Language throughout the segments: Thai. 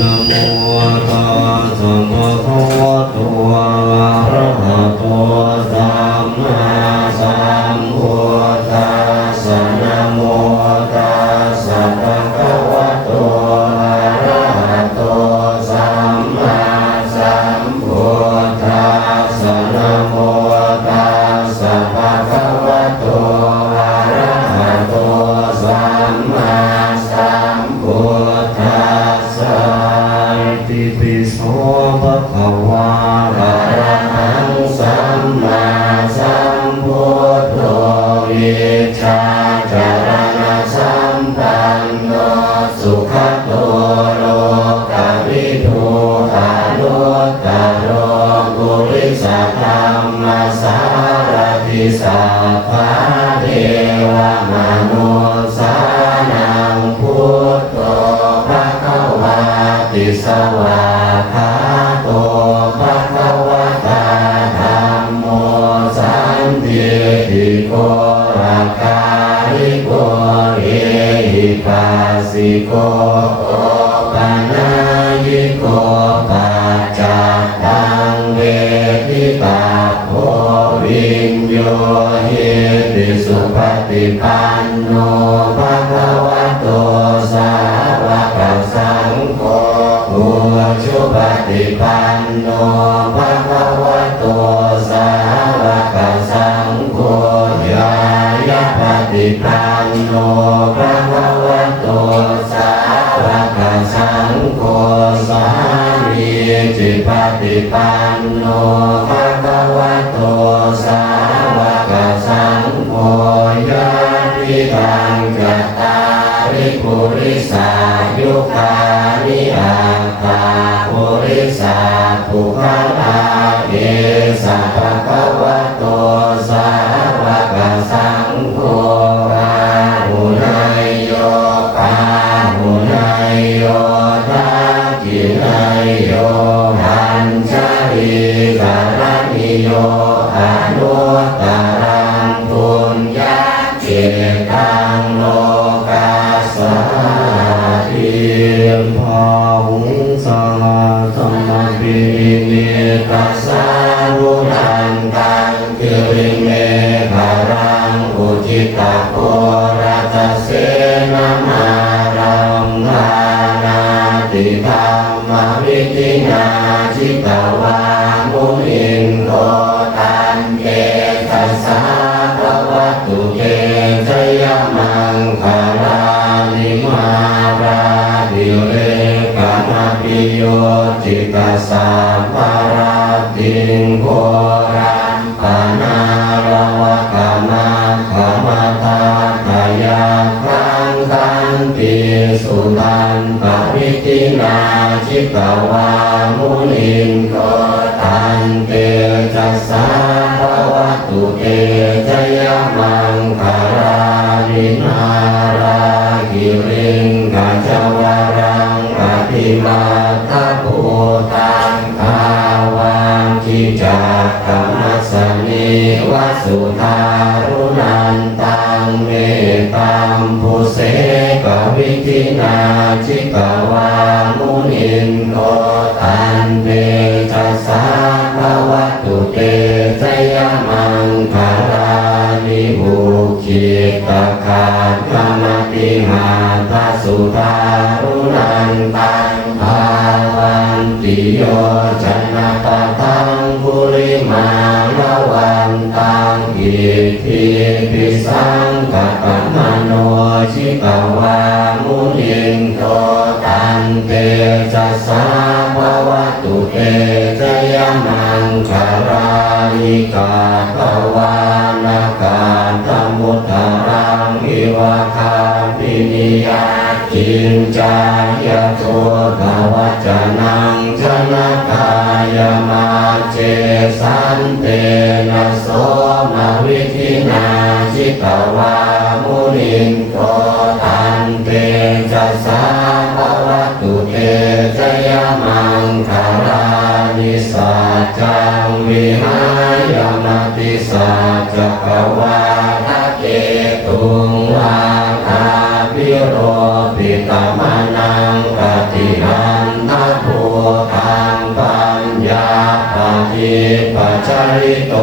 นะโมตัสสะ โสภะคะวะระหังสัมมาสัมพุทโธวิชาจารณะสัมปันโนสุขโตโลกวิทูอานุตตโรบุริสธรรมสารติสัพพะ ปฏิ ตาโก นาจิตวามุนินโกตันเตจัสสาภะวะตุเตจยมังคาราลินาราหิริงกาจวารังอภิมาทะภูตังภาวังคิจักขมัสสนิวสุธ วิธินาจิกวามุนินโกตันเตจัสสาภวะตุเตจยมังคารานิบุคิตาคาธรรมติหาทสุธารุนันตังภาวันติโยชนะตาตังปุริมาละวันตังอิทิปิสังกัปป ชิกวามุลินโตตันเตจัสสาภวะตุเตจยมังคาราลิกาภวานาการธมุตารังอิวะคาปินิยาจินจายโทภวั มังคารานิสัจวิหายมติสัจกวาทะเกตุงวาทาบิโรปิตมานังปฏิหันทะโพคังปัญญาปฏิปัจจริโต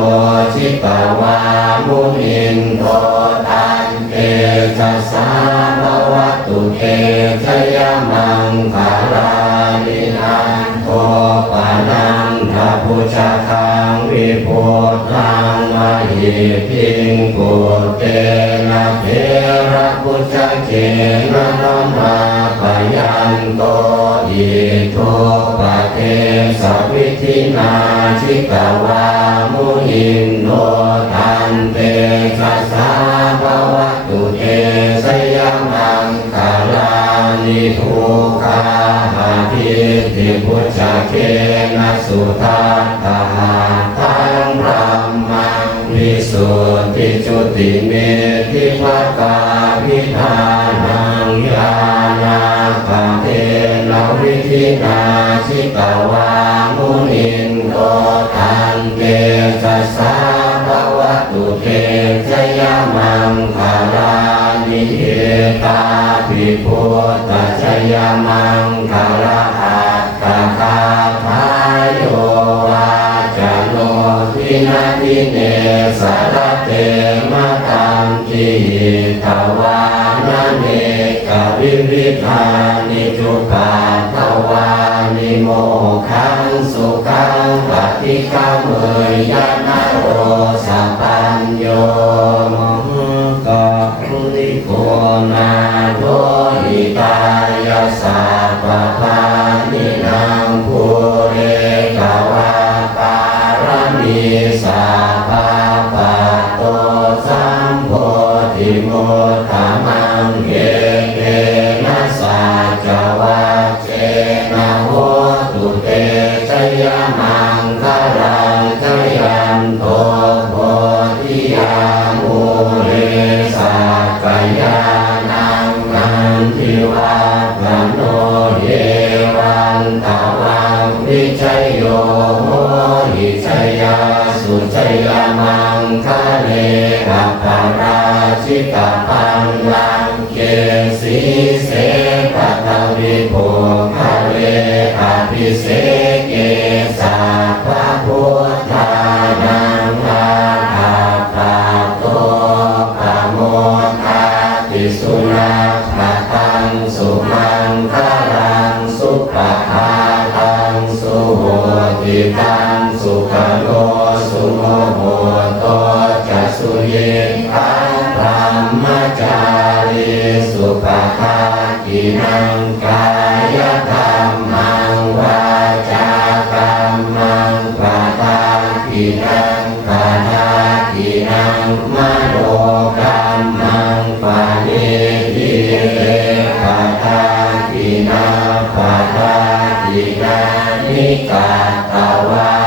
จิตตวามุนิน ชาคังวิพุทธังมหิพิงกุเตนะเทระพุชเกนะธรรมาปยันโตอิทุปะเทสวิธินาชิกวามุหินโนทันเตสัสสาภวตุเตสยามังคาลานิทุกขาหาทิติพุชเกนะสุทา ติเมธิภกาพิธานังญาณาคาเทนะวิธินาชิตวามุนินโตทันเกสัสสาภวตุเตชยมังคาลานิเอตาภิพุทธชยมังคา นาทิเนสารเตมะตังจิตวานเนกวิริธานิจุปาทวานิโมขังสุขังปฏิกาเมยยานาโรสา โมตามัง ปังลังเกสีเสปัตวิภูคะเลอภิเสเกสาพระพุทธานังอาภาปาโตปะโมทาติสุนาากินังกายธรรมังวาจากรรมังปะทากินังปะทากินังมโนกรรมังปะเนทิเตปะทากินาปะทากินานิกาตวา